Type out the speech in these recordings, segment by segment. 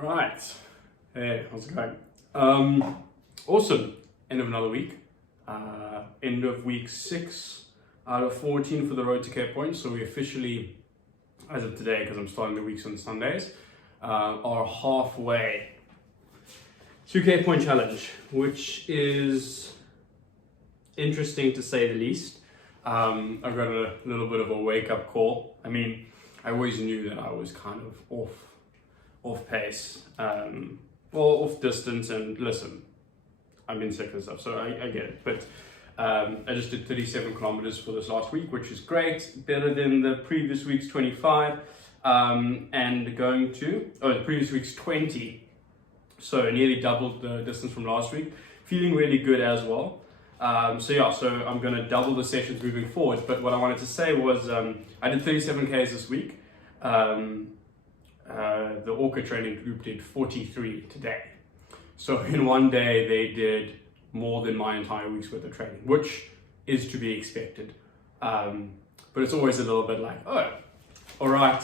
Right. Hey, how's it going? Awesome. End of another week. End of week 6 out of 14 for the Road to Cape Point. So we officially, as of today, because I'm starting the weeks on Sundays, are halfway to Cape Point Challenge, which is interesting to say the least. I've got a little bit of a wake-up call. I mean, I always knew that I was kind of off pace, or off distance, and listen, I've been sick and stuff, so I get it, but I just did 37 kilometers for this last week, which is great, better than the previous week's 25, and the previous week's 20, so nearly doubled the distance from last week, feeling really good as well. So I'm going to double the sessions moving forward, but what I wanted to say was I did 37 Ks this week. The Orca training group did 43 today. So in one day they did more than my entire week's worth of training, which is to be expected. But it's always a little bit like, oh, all right,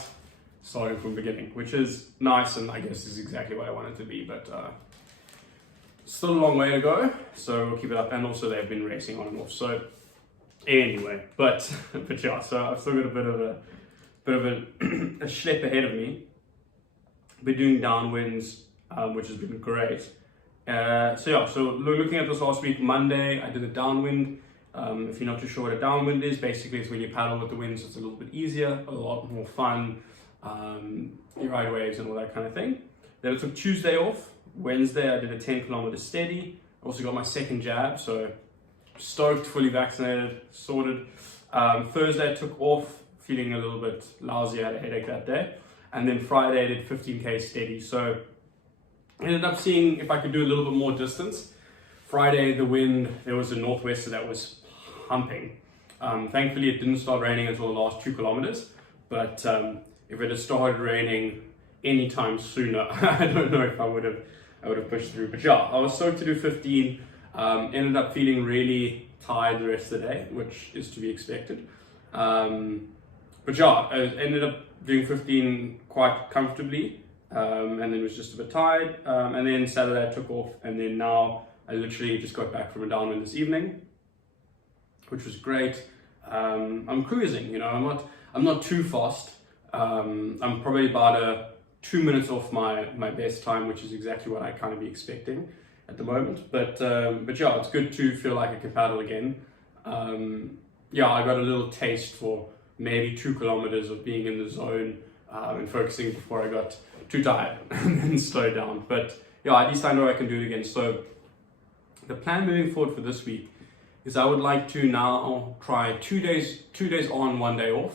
starting from the beginning, which is nice, and I guess is exactly what I want it to be, but still a long way to go, so we'll keep it up. And also they've been racing on and off, so anyway, but yeah, so I've still got a bit of a schlep ahead of me. Been doing downwinds, which has been great. So looking at this last week, Monday I did a downwind. If you're not too sure what a downwind is, basically it's when you paddle with the wind, so it's a little bit easier, a lot more fun. You ride waves and all that kind of thing. Then I took Tuesday off. Wednesday I did a 10 kilometer steady. I also got my second jab, so stoked, fully vaccinated, sorted. Thursday I took off, feeling a little bit lousy, I had a headache that day. And then Friday I did 15K steady. So I ended up seeing if I could do a little bit more distance. Friday, the wind, there was a northwester that was humping. Thankfully it didn't start raining until the last 2 kilometers. But if it had started raining anytime sooner, I don't know if I would have pushed through. But yeah, I was stoked to do 15. Ended up feeling really tired the rest of the day, which is to be expected. But yeah, I ended up doing 15 quite comfortably, and then was just a bit tired. And then Saturday I took off, and then now I literally just got back from a downwind this evening, which was great. I'm cruising, you know, I'm not too fast. I'm probably about 2 minutes off my best time, which is exactly what I kind of be expecting at the moment. But yeah, it's good to feel like I can paddle again. Yeah, I got a little taste for maybe 2 kilometers of being in the zone and focusing before I got too tired and then slowed down. But yeah, at least I know I can do it again. So the plan moving forward for this week is I would like to now try 2 days on, 1 day off.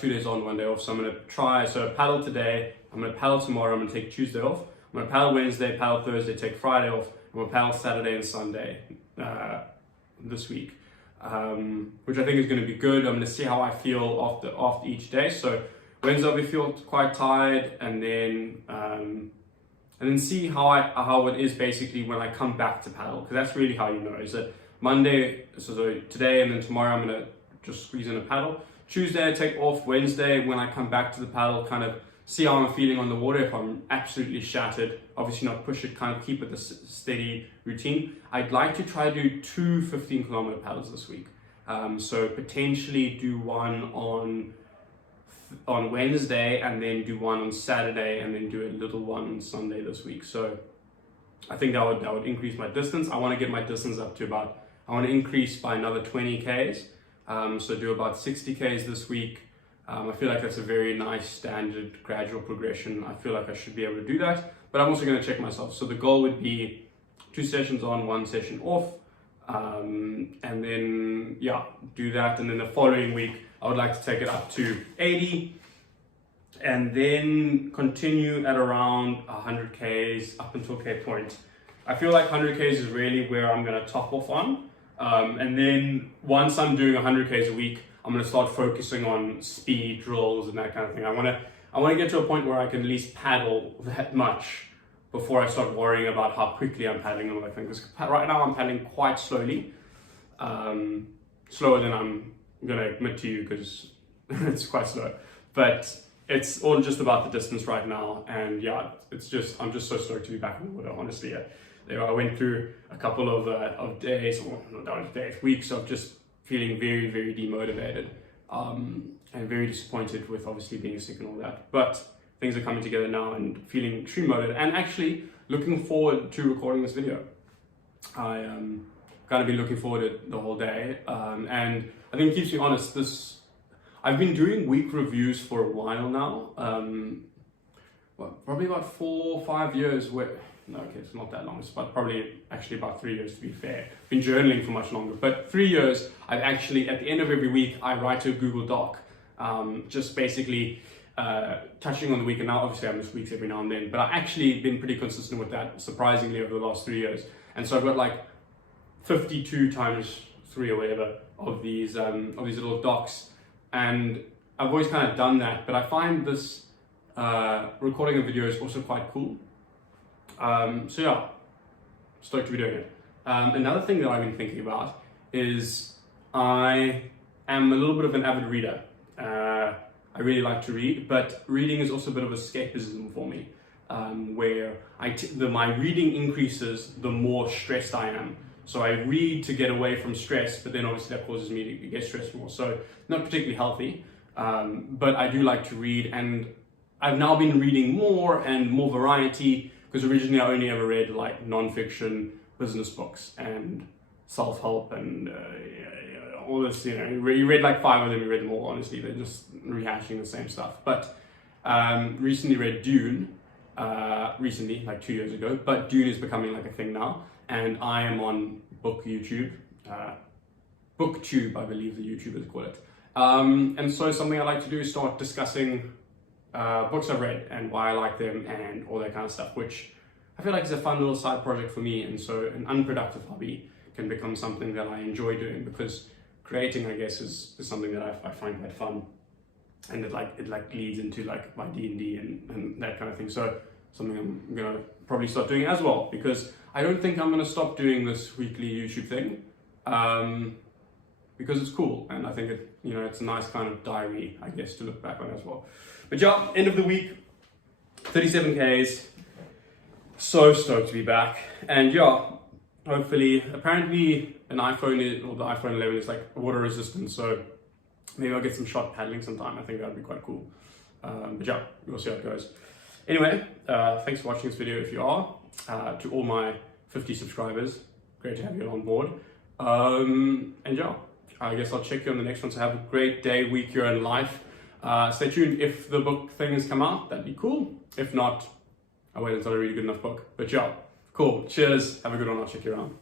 2 days on, 1 day off. So I'm going to try, so paddle today, I'm going to paddle tomorrow, I'm going to take Tuesday off. I'm going to paddle Wednesday, paddle Thursday, take Friday off. I'm going to paddle Saturday and Sunday this week. Which I think is going to be good. I'm going to see how I feel after each day. So Wednesday I feel quite tired, and then see how it is basically when I come back to paddle, because that's really how you know. Is that Monday, so today and then tomorrow I'm going to just squeeze in a paddle. Tuesday I take off. Wednesday when I come back to the paddle, kind of see how I'm feeling on the water. If I'm absolutely shattered, obviously not push it, kind of keep it the steady routine. I'd like to try to do 2 15-kilometer paddles this week. So potentially do one on Wednesday, and then do one on Saturday, and then do a little one on Sunday this week. So I think that would increase my distance. I want to get my distance up to I want to increase by another 20 Ks. So do about 60 Ks this week. I feel like that's a very nice standard gradual progression. I feel like I should be able to do that, but I'm also going to check myself. So the goal would be 2 sessions on, 1 session off, and then yeah, do that. And then the following week I would like to take it up to 80, and then continue at around 100 Ks up until Cape Point. I feel like 100 Ks is really where I'm going to top off on. And then once I'm doing 100 Ks a week, I'm going to start focusing on speed drills and that kind of thing. I want to get to a point where I can at least paddle that much before I start worrying about how quickly I'm paddling and all that thing. Because right now I'm paddling quite slowly, slower than I'm going to admit to you, because it's quite slow. But it's all just about the distance right now, and yeah, I'm just so stoked to be back in the water, honestly. I went through a couple of days, or not days, weeks of just feeling very, very demotivated, and very disappointed with obviously being sick and all that. But things are coming together now and feeling extremely motivated, and actually looking forward to recording this video. I kind of been looking forward to it the whole day, and I think it keeps me honest. I've been doing week reviews for a while now, probably about 4 or 5 years. No, okay, it's not that long. It's probably actually about 3 years, to be fair. Been journaling for much longer, but 3 years. I've actually, at the end of every week, I write a Google Doc, just basically touching on the week. And now, obviously, I miss weeks every now and then, but I've actually been pretty consistent with that, surprisingly, over the last 3 years. And so I've got like 52 times 3 or whatever of these little docs, and I've always kind of done that. But I find this recording a video is also quite cool. So yeah, stoked to be doing it. Another thing that I've been thinking about is I am a little bit of an avid reader. I really like to read, but reading is also a bit of escapism for me, where my reading increases the more stressed I am. So I read to get away from stress, but then obviously that causes me to get stressed more. So not particularly healthy, but I do like to read, and I've now been reading more and more variety, because originally I only ever read like non-fiction business books and self-help and all this, you read like 5 of them, you read them all, honestly, they're just rehashing the same stuff. But recently read Dune, like 2 years ago, but Dune is becoming like a thing now, and I am on BookTube, I believe the YouTubers call it. And so something I like to do is start discussing books I've read and why I like them and all that kind of stuff, which I feel like is a fun little side project for me. And so an unproductive hobby can become something that I enjoy doing, because creating, I guess, is something that I find quite fun, and it leads into like my D&D and that kind of thing. So something I'm gonna probably start doing as well, because I don't think I'm gonna stop doing this weekly YouTube thing, because it's cool, and I think it's a nice kind of diary, I guess, to look back on as well. But yeah, end of the week, 37 Ks, so stoked to be back. And yeah, hopefully, apparently the iPhone 11 is like water resistant, so maybe I'll get some shot paddling sometime. I think that'd be quite cool. But yeah, we'll see how it goes. Anyway, thanks for watching this video if you are. To all my 50 subscribers, great to have you on board. And yeah, I guess I'll check you on the next one. So have a great day, week, year in life. Stay tuned. If the book thing has come out, that'd be cool. If not, I'll wait until I read a good enough book. But yeah, cool. Cheers. Have a good one. I'll check you around.